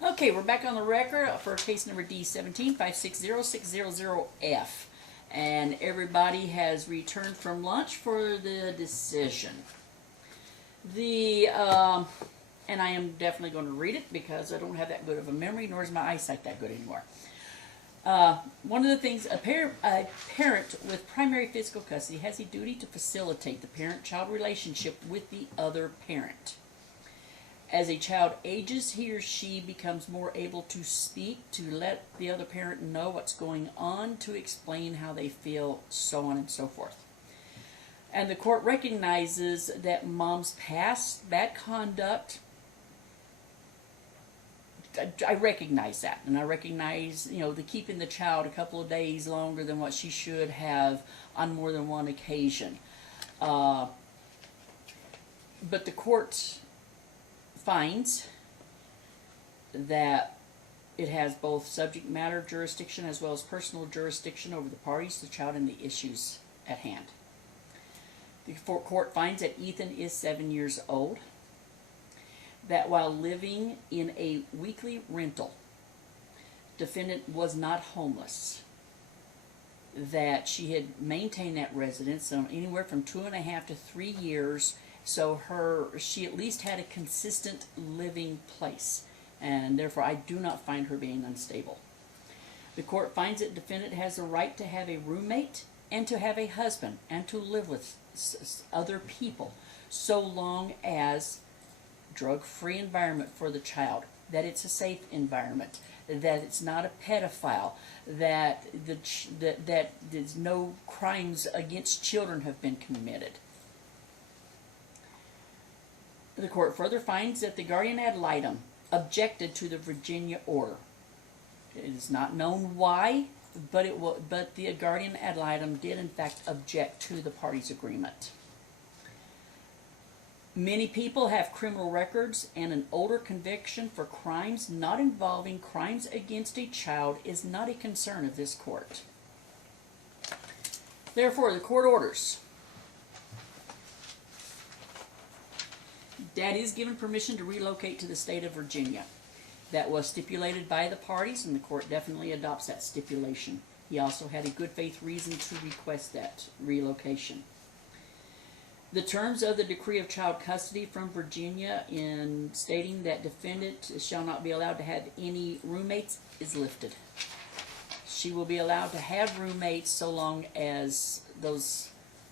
Okay, we're back on the record for case number D17-560600F. And everybody has returned from lunch for the decision. And I am definitely going to read it because I don't have that good of a memory, nor is my eyesight that good anymore. One of the things, a parent with primary physical custody has a duty to facilitate the parent-child relationship with the other parent. As a child ages, he or she becomes more able to speak, to let the other parent know what's going on, to explain how they feel, so on and so forth. And the court recognizes that mom's past bad conduct, I recognize that, and I recognize, the keeping the child a couple of days longer than what she should have on more than one occasion. But the court finds that it has both subject matter jurisdiction as well as personal jurisdiction over the parties, the child, and the issues at hand. The court finds that Ethan is 7 years old, that while living in a weekly rental, defendant was not homeless, that she had maintained that residence anywhere from 2.5 to 3 years, so she at least had a consistent living place, and therefore I do not find her being unstable. The court finds that defendant has the right to have a roommate and to have a husband and to live with other people, so long as drug-free environment for the child, that it's a safe environment, that it's not a pedophile, that there's no crimes against children have been committed. The court further finds that the guardian ad litem objected to the Virginia order. It is not known why, but the guardian ad litem did in fact object to the parties' agreement. Many people have criminal records, and an older conviction for crimes not involving crimes against a child is not a concern of this court. Therefore, the court orders: Dad is given permission to relocate to the state of Virginia. That was stipulated by the parties, and the court definitely adopts that stipulation. He also had a good faith reason to request that relocation. The terms of the decree of child custody from Virginia, in stating that defendant shall not be allowed to have any roommates, is lifted. She will be allowed to have roommates so long as those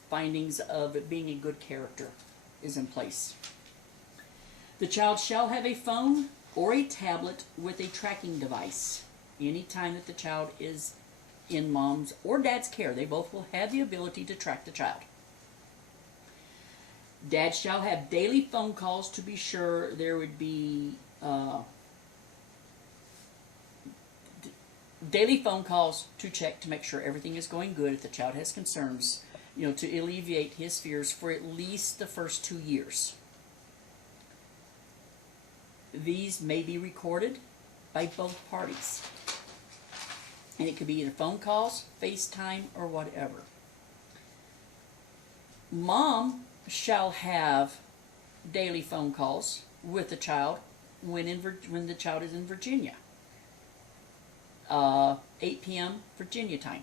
findings of it being a good character is in place. The child shall have a phone or a tablet with a tracking device anytime that the child is in mom's or dad's care. They both will have the ability to track the child. Dad shall have daily phone calls to be sure there would be daily phone calls to check to make sure everything is going good. If the child has concerns, to alleviate his fears for at least the first 2 years. These may be recorded by both parties, and it could be either phone calls, FaceTime, or whatever. Mom shall have daily phone calls with the child when the child is in Virginia. 8 p.m. Virginia time.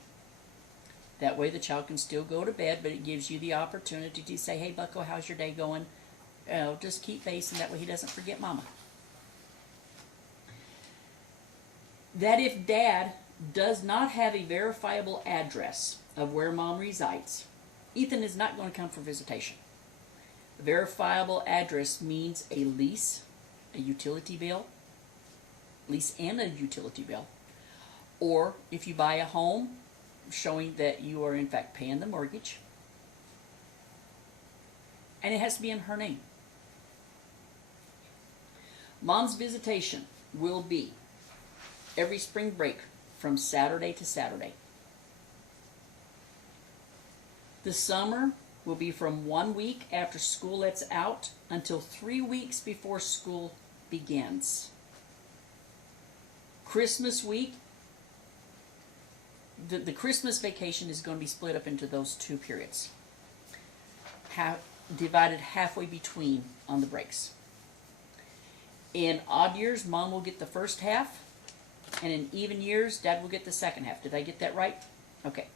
That way the child can still go to bed, but it gives you the opportunity to say, "Hey, Bucko, how's your day going?" Just keep pace, and that way he doesn't forget Mama. That if Dad does not have a verifiable address of where Mom resides, Ethan is not going to come for visitation. A verifiable address means a lease, a utility bill, lease and a utility bill, or if you buy a home, showing that you are in fact paying the mortgage, and it has to be in her name. Mom's visitation will be every spring break from Saturday to Saturday. The summer will be from 1 week after school lets out until 3 weeks before school begins. Christmas week, the Christmas vacation is going to be split up into those 2 periods, divided halfway between on the breaks. In odd years, Mom will get the first half, and in even years, Dad will get the second half. Did I get that right? Okay.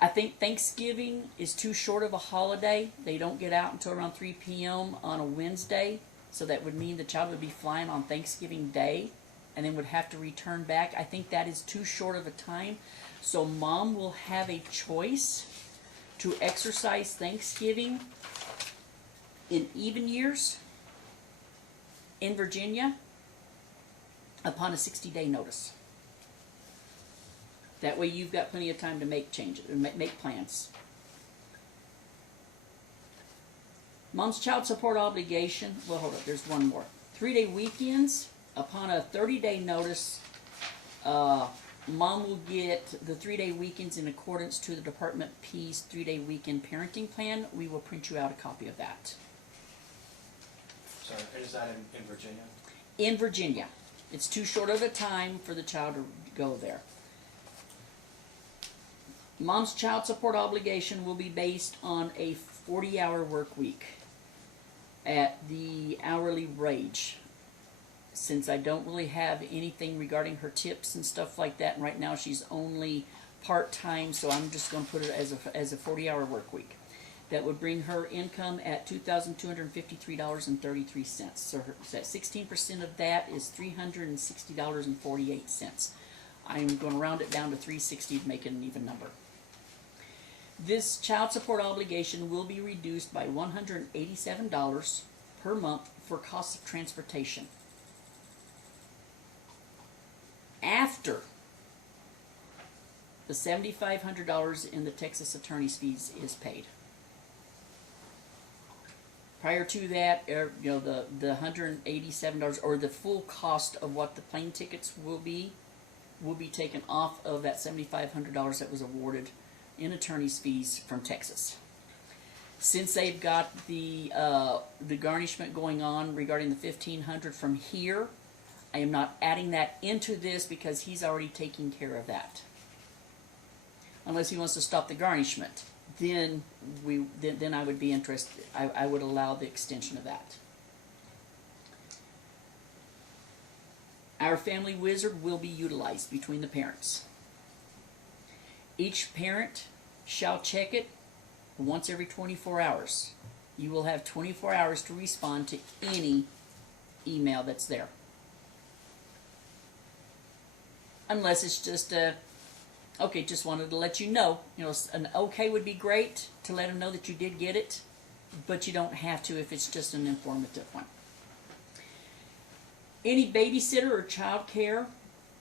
I think Thanksgiving is too short of a holiday. They don't get out until around 3 p.m. on a Wednesday, so that would mean the child would be flying on Thanksgiving Day and then would have to return back. I think that is too short of a time, so Mom will have a choice to exercise Thanksgiving in even years in Virginia upon a 60-day notice. That way you've got plenty of time to make changes, make plans. Mom's child support obligation, well, hold up, there's one more. 3-day weekends, upon a 30-day notice, Mom will get the 3-day weekends in accordance to the Department P's 3-day weekend parenting plan. We will print you out a copy of that. Sorry, is that in Virginia? In Virginia. It's too short of a time for the child to go there. Mom's child support obligation will be based on a 40-hour work week at the hourly wage. Since I don't really have anything regarding her tips and stuff like that, and right now she's only part-time, so I'm just going to put it as a 40-hour work week. That would bring her income at $2,253.33. So 16% of that is $360.48. I'm going to round it down to $360 to make it an even number. This child support obligation will be reduced by $187 per month for costs of transportation. After the $7,500 in the Texas attorney's fees is paid. Prior to that, the $187 or the full cost of what the plane tickets will be taken off of that $7,500 that was awarded in attorney's fees from Texas. Since they've got the garnishment going on regarding the $1,500 from here, I am not adding that into this because he's already taking care of that. Unless he wants to stop the garnishment, then I would be interested. I would allow the extension of that. Our family wizard will be utilized between the parents. Each parent shall check it once every 24 hours. You will have 24 hours to respond to any email that's there. Unless it's just okay, just wanted to let you know. An okay would be great to let them know that you did get it, but you don't have to if it's just an informative one. Any babysitter or child care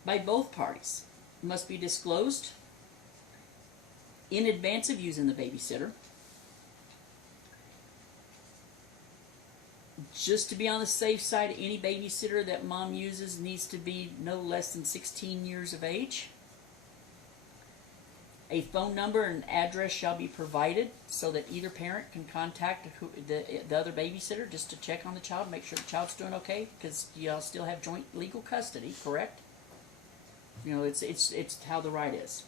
by both parties must be disclosed in advance of using the babysitter. Just to be on the safe side, any babysitter that Mom uses needs to be no less than 16 years of age. A phone number and address shall be provided so that either parent can contact the other babysitter just to check on the child, make sure the child's doing okay, because y'all still have joint legal custody, correct? It's how the right is.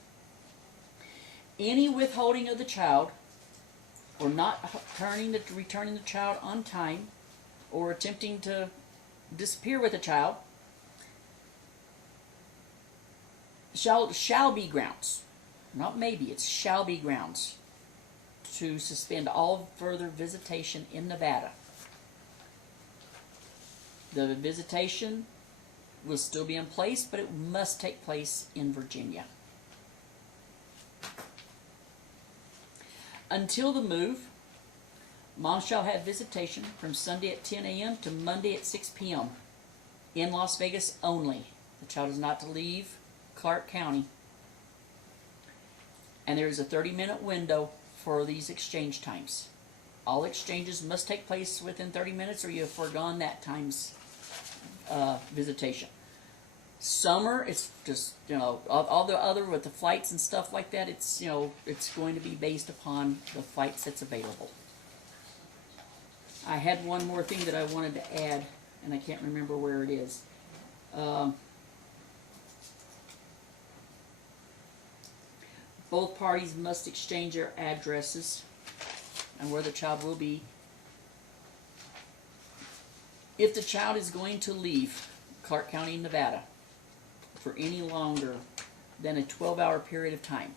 Any withholding of the child, or not returning the child on time, or attempting to disappear with a child, shall be grounds. Not maybe, it shall be grounds to suspend all further visitation in Nevada. The visitation will still be in place, but it must take place in Virginia. Until the move, Mom shall have visitation from Sunday at 10 a.m. to Monday at 6 p.m. in Las Vegas only. The child is not to leave Clark County. And there is a 30-minute window for these exchange times. All exchanges must take place within 30 minutes or you have foregone that time's visitation. Summer, it's just, all the other with the flights and stuff like that, it's going to be based upon the flights that's available. I had one more thing that I wanted to add, and I can't remember where it is. Both parties must exchange their addresses and where the child will be If the child is going to leave Clark County, Nevada for any longer than a 12-hour period of time,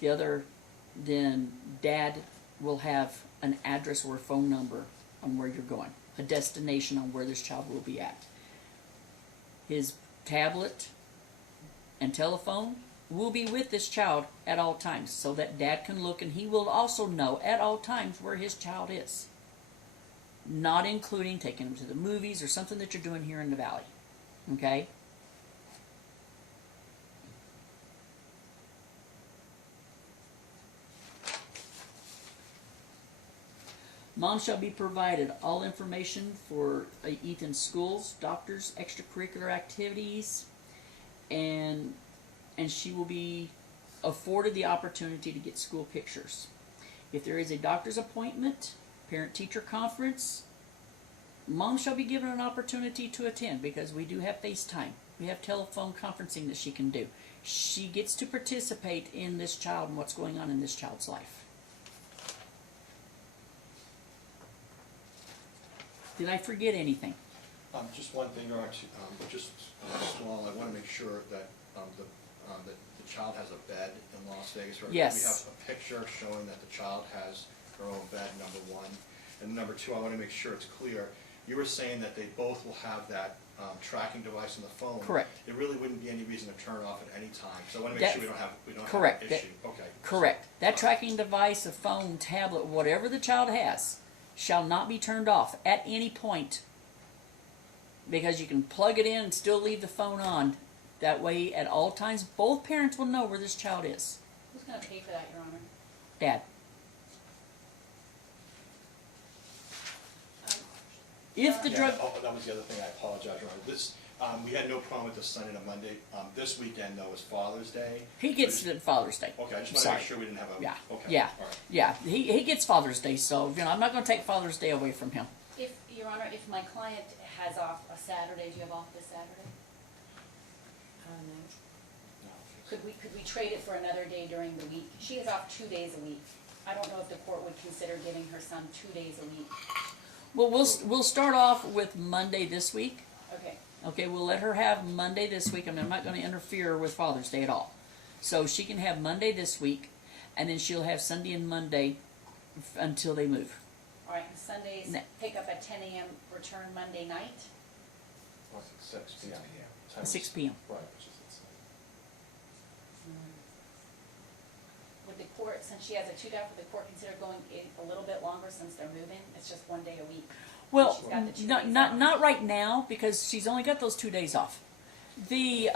then Dad will have an address or a phone number on where you're going, a destination on where this child will be at. His tablet and telephone will be with this child at all times so that Dad can look, and he will also know at all times where his child is. Not including taking him to the movies or something that you're doing here in the valley. Okay? Mom shall be provided all information for Ethan's schools, doctors, extracurricular activities, and she will be afforded the opportunity to get school pictures. If there is a doctor's appointment, parent-teacher conference, Mom shall be given an opportunity to attend because we do have FaceTime. We have telephone conferencing that she can do. She gets to participate in this child and what's going on in this child's life. Did I forget anything? Just one thing, just small. I want to make sure that the child has a bed in Las Vegas. Right? Yes. We have a picture showing that the child has her own bed, number one. And number two, I want to make sure it's clear. You were saying that they both will have that tracking device on the phone. Correct. There really wouldn't be any reason to turn it off at any time. So I want to make sure we don't have correct. an issue. Okay. Correct. That tracking device, a phone, tablet, whatever the child has, shall not be turned off at any point, because you can plug it in and still leave the phone on. That way, at all times, both parents will know where this child is. Who's going to pay for that, Your Honor? Dad. If the drug... Oh, that was the other thing. I apologize, Your Honor. This, we had no problem with the Sunday and a Monday. This weekend, though, is Father's Day. He gets Father's Day. Okay, I just want to make sure we didn't have a... Yeah, okay. yeah, All right. yeah. He gets Father's Day, so I'm not going to take Father's Day away from him. If, Your Honor, if my client has off a Saturday, do you have off this Saturday? No. Could we trade it for another day during the week? She is off 2 days a week. I don't know if the court would consider giving her son 2 days a week. Well, we'll start off with Monday this week. Okay. Okay, we'll let her have Monday this week. I mean, I'm not going to interfere with Father's Day at all. So she can have Monday this week, and then she'll have Sunday and Monday until they move. All right, and Sundays pick up at 10 a.m., return Monday night? What's it, 6 p.m.? 6 p.m. Right. Would the court, since she has a 2-day, would the court consider going a little bit longer since they're moving? It's just 1 day a week. Well, She's got the 2 days off. not right now, because she's only got those 2 days off. The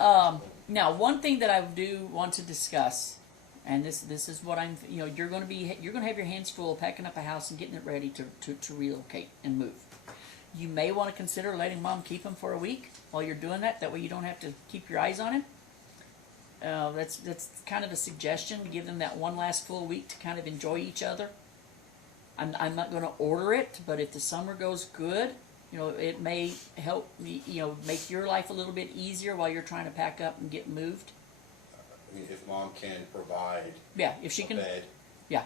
now, one thing that I do want to discuss, and this is what you're going to have your hands full packing up a house and getting it ready to relocate and move. You may want to consider letting Mom keep him for a week while you're doing that. That way you don't have to keep your eyes on him. That's kind of a suggestion, to give them that one last full week to kind of enjoy each other. I'm not going to order it, but if the summer goes good, it may help me, make your life a little bit easier while you're trying to pack up and get moved. I mean, if Mom can provide If she can, bed, yeah,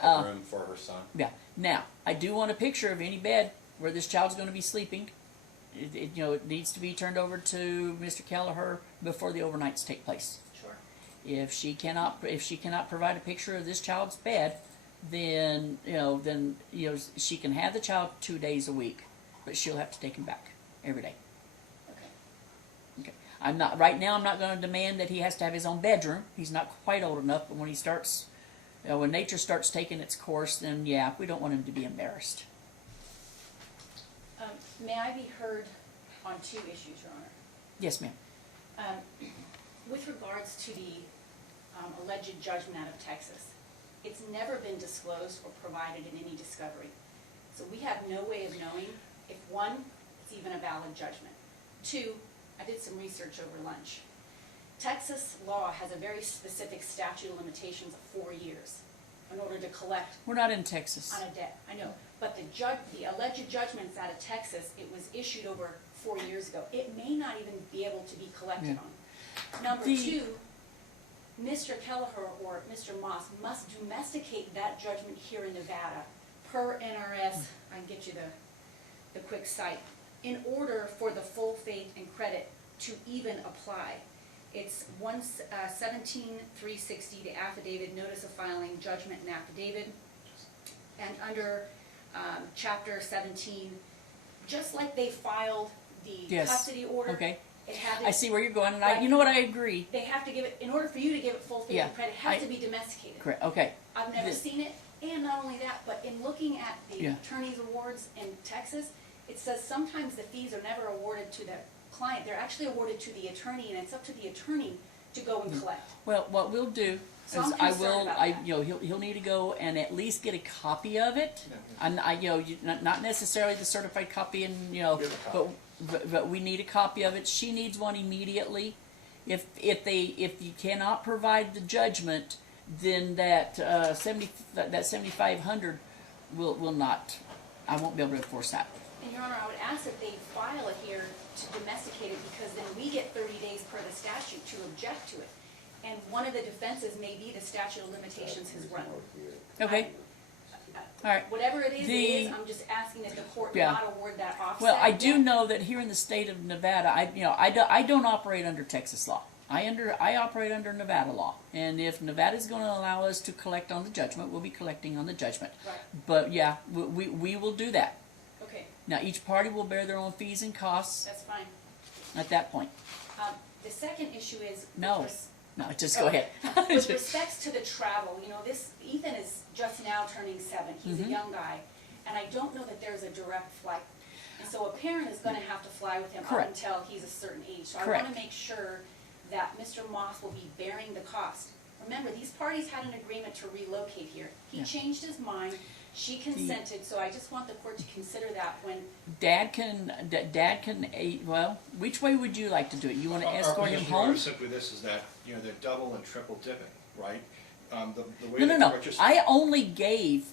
a room for her son. yeah. Now, I do want a picture of any bed where this child's going to be sleeping. It needs to be turned over to Mr. Kelleher before the overnights take place. Sure. If she cannot provide a picture of this child's bed, then she can have the child 2 days a week, but she'll have to take him back every day. Okay. Okay. I'm not going to demand that he has to have his own bedroom. He's not quite old enough, but when he starts, when nature starts taking its course, then yeah, we don't want him to be embarrassed. May I be heard on 2 issues, Your Honor? Yes, ma'am. With regards to the alleged judgment out of Texas, it's never been disclosed or provided in any discovery. So we have no way of knowing if, 1, it's even a valid judgment. 2, I did some research over lunch. Texas law has a very specific statute of limitations of 4 years in order to collect We're not in Texas. on a debt. I know, but the alleged judgments out of Texas, it was issued over 4 years ago. It may not even be able to be collected on. Number 2, Mr. Kelleher or Mr. Moss must domesticate that judgment here in Nevada per NRS. I can get you the quick site. in order for the full faith and credit to even apply. It's 17-360, the affidavit, notice of filing, judgment and affidavit. And under chapter 17, just like they filed the Yes. custody order, Okay. it had to, I see where you're going, and Right. you know what, I agree. they have to give it, in order for you to give it full faith Yeah, and credit, it has to be domesticated. Correct, okay. I've never The- seen it, and not only that, but in looking at the Yeah. attorney's awards in Texas, it says sometimes the fees are never awarded to the client, they're actually awarded to the attorney, and it's up to the attorney to go and collect. Well, what we'll do So is I'm concerned about that. he'll need to go and at least get a copy of it. And not necessarily the certified copy, and We have a copy. but we need a copy of it. She needs one immediately. If you cannot provide the judgment, then that 7,500 will not. I won't be able to enforce that. And Your Honor, I would ask that they file it here to domesticate it, because then we get 30 days per the statute to object to it. And one of the defenses may be the statute of limitations has run. Okay. All right. Whatever it is, The- I'm just asking that the court Yeah. not award that offset. Well, I do yet. know that here in the state of Nevada, I don't operate under Texas law. I operate under Nevada law, and if Nevada's going to allow us to collect on the judgment, we'll be collecting on the judgment. Right, But yeah, we will do that. okay, Now each party will bear their own fees and costs that's fine. at that point. The second issue is. No. No, just go ahead. With respects to the travel, Ethan is just now turning 7, he's a Mhm. young guy, and I don't know that there's a direct flight. And so a parent is gonna have to fly with him up Correct. until he's a certain age. So I Correct. wanna make sure that Mr. Moss will be bearing the cost. Remember, these parties had an agreement to relocate here. He Yeah. changed his mind, she consented, so I just want the court to consider that when, Dad can, well, which way would you like to do it? You want to Our escort him position, Your Honor, home? is simply this, is that, they're double and triple dipping, right? The way No, they no, no. purchase- I only gave.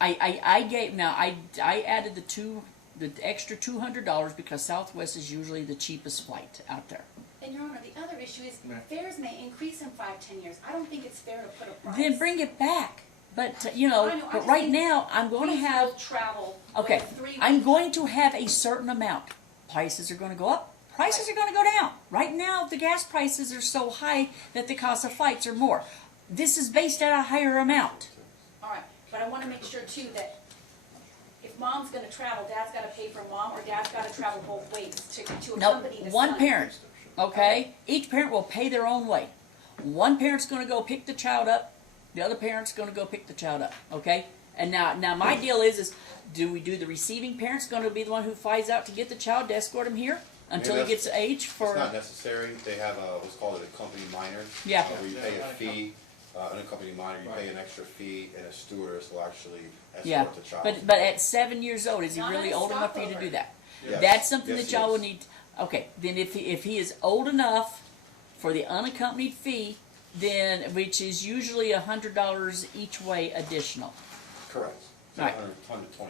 I gave. Now I added the extra $200 because Southwest is usually the cheapest flight out there. and Your Honor, the other issue is Ma'am. fares may increase in 5-10 years. I don't think it's fair to put a price. Then bring it back. But I know, I but just right think now I'm going to Please have. will travel. Okay, with 3 I'm weeks. going to have a certain amount. Prices are going to go up. Prices Right. are going to go down. Right now, the gas prices are so high that the cost of flights are more. This is based at a higher amount. All right, but I want to make sure too that if mom's going to travel, dad's got to pay for mom, or dad's got to travel both ways to No, accompany the one son. parent. Okay, each parent will pay their own way. One parent's going to go pick the child up. The other parent's going to go pick the child up. Okay, and now my deal is do we do the receiving parent's going to be the one who flies out to get the child to escort him here until he that's- gets age It's for? not necessary, they have what's called an accompanied minor. Yeah. Where you pay a Yeah. fee, an accompanied minor, you pay an extra fee, and a stewardess will actually Yeah, escort the child. but at 7 years old, is he Not really a old enough for you to stopover. do that? Yes. That's something Yes, that he y'all will is. need. Okay, then if he is old enough for the unaccompanied fee, then which is usually $100 each way additional. Correct. Right. $120.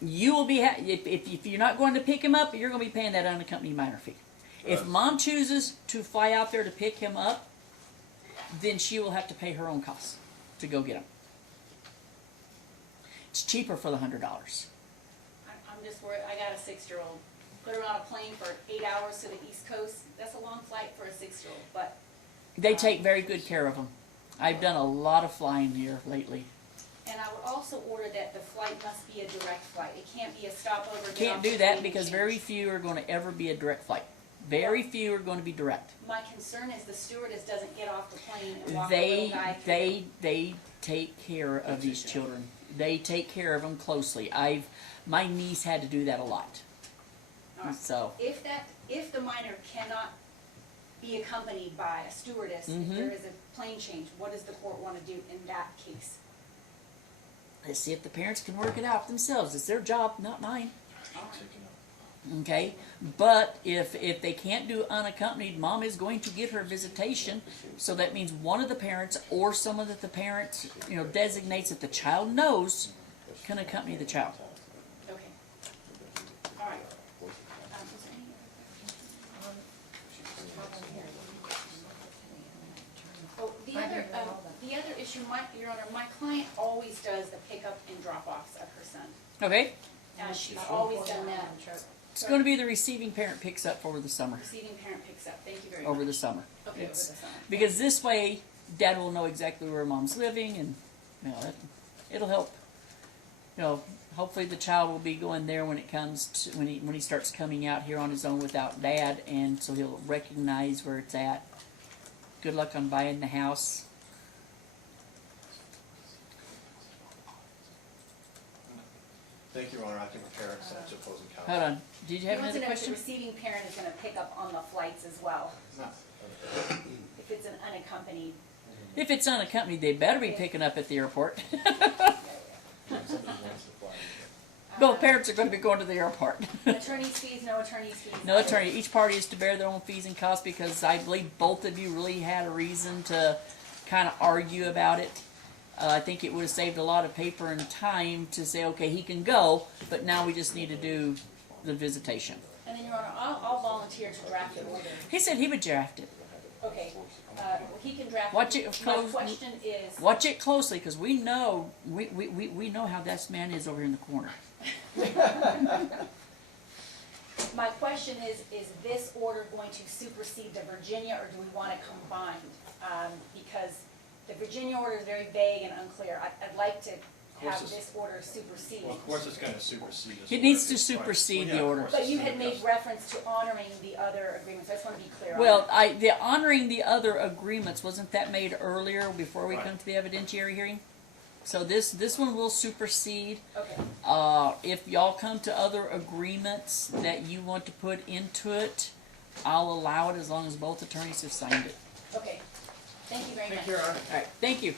You will be if you're not going to pick him up, you're going to be paying that unaccompanied minor fee. If Right. mom chooses to fly out there to pick him up, then she will have to pay her own costs to go get him. It's cheaper for the $100. I'm just worried, I got a 6-year-old. Put her on a plane for 8 hours to the East Coast, that's a long flight for a 6-year-old, but, They take very good care of them. I've done a lot of flying here lately. and I would also order that the flight must be a direct flight. It can't be a stopover. get Can't off do the that plane because and very change. few are going to ever be a direct flight. Very few are going to be direct. My concern is the stewardess doesn't get off the plane and walk the little guy through. They take care of these children. They take care of them closely. My niece had to do that a lot. All right. So If the minor cannot be accompanied by a stewardess, Mhm. if there is a plane change, what does the court want to do in that case? let's see if the parents can work it out themselves. It's their job, not mine. Okay, but if they can't do unaccompanied, mom is going to get her visitation. So that means one of the parents or someone that the parent designates that the child knows can accompany the child. Okay. All right. Was there any other questions? Oh, the other issue, Your Honor, my client always does the pickup and drop-offs of her son. Okay, She's always done that. It's gonna be the receiving parent picks up over the summer, Receiving parent picks up, thank you very much. over the summer. Okay, over the It's- summer. Because this way, dad will know exactly where mom's living and, you know, it'll help. You know, hopefully the child will be going there when it comes to, when he starts coming out here on his own without dad, and so he'll recognize where it's at. Good luck on buying the house. Thank you, Your Honor, I can prepare it, send it to opposing counsel. Hold on, did you He have wants to another know if the question? receiving parent is gonna pick up on the flights as well, No. if it's an unaccompanied. If it's unaccompanied, they better be picking up at the airport. Both parents are gonna be going to the airport. Attorney's fees, no attorney's fees. No attorney, each party is to bear their own fees and costs, because I believe both of you really had a reason to kind of argue about it. I think it would have saved a lot of paper and time to say, okay, he can go, but now we just need to do the visitation. And then, Your Honor, I'll volunteer to draft the order. He said he would draft it. Okay, he can draft. Watch it. it My close. question is, Watch it closely, because we know, we know how this man is over here in the corner. my question is this order going to supersede the Virginia, or do we want it combined? Because the Virginia order is very vague and unclear. I'd like to have it's- this order supersede. Well, of course it's gonna supersede this. It order. needs to Right. supersede Well, the yeah, of order. course But it's you gonna had be made just- reference to honoring the other agreements. I just want to be clear on Well, that. the honoring the other agreements, wasn't that made earlier before we Right. come to the evidentiary hearing? So this one will supersede. Okay, If y'all come to other agreements that you want to put into it, I'll allow it as long as both attorneys have signed it. okay. Thank you very much. Thank you, Your Honor. Alright, thank you.